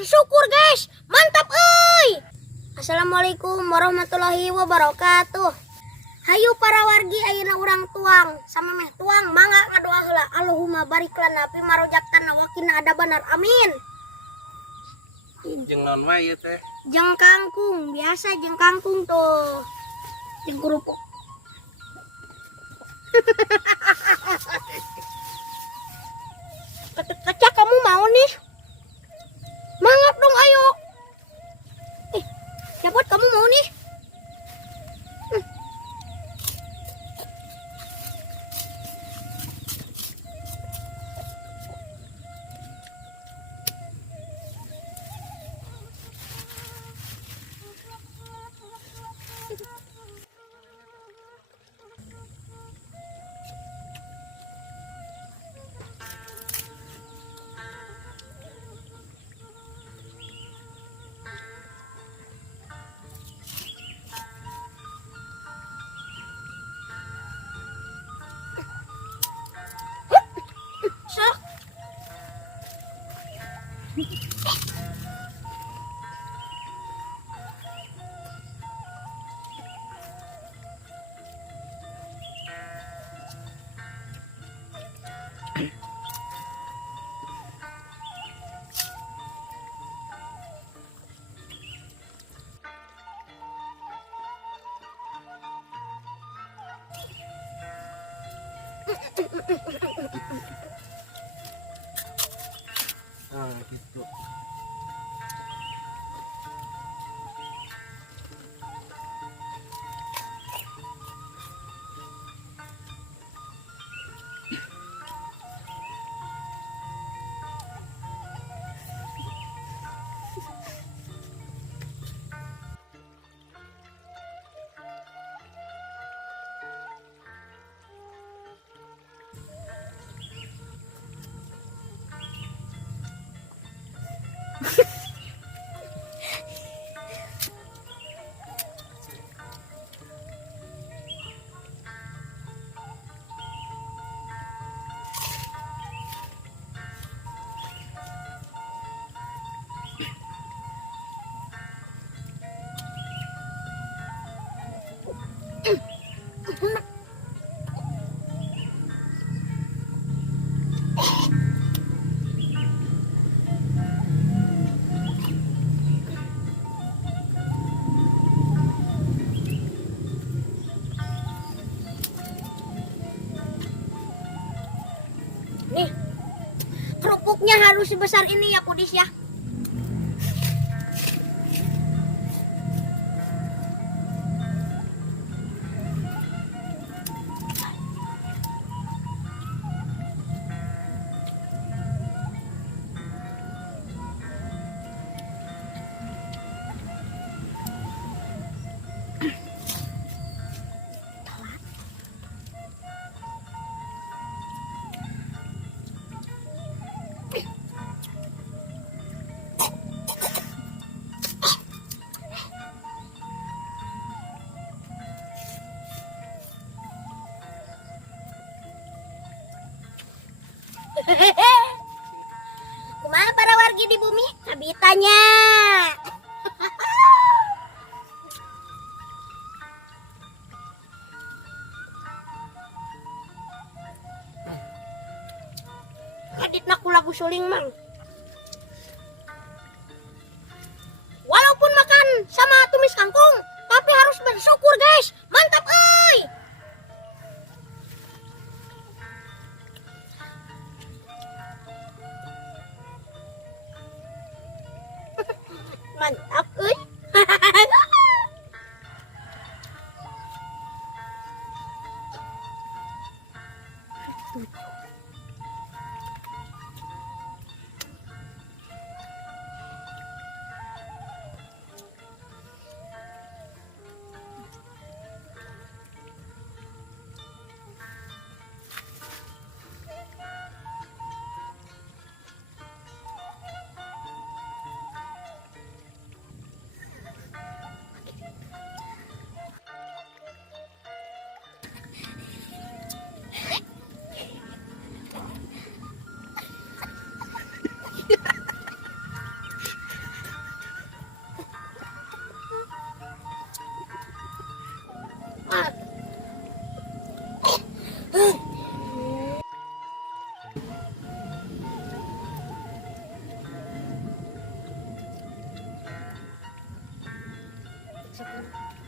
bersyukur guys. Mantap euy. Assalamualaikum warahmatullahi wabarakatuh. Hayu para wargi ayeuna urang tuang sama meh tuang mangga ngadoa heula Allahumma barik lana fi marojaktanna wa qina adzabannar amin. Jeung naon wae ieu teh? Jeung kangkung, biasa jeung kangkung tuh. Jeung kerupuk. Kaca kamu mau nih? Mangap dong ayo. Dapat kamu mau nih? Sok. Ah, gitu. Nih, kerupuknya harus sebesar ini ya Pudis ya. Kumaha para wargi di bumi? Habitanya. Aditna ku lagu suling mang. Walaupun makan sama tumis kangkung, tapi harus bersyukur guys. Mantap euy. Mantap euy. satunya.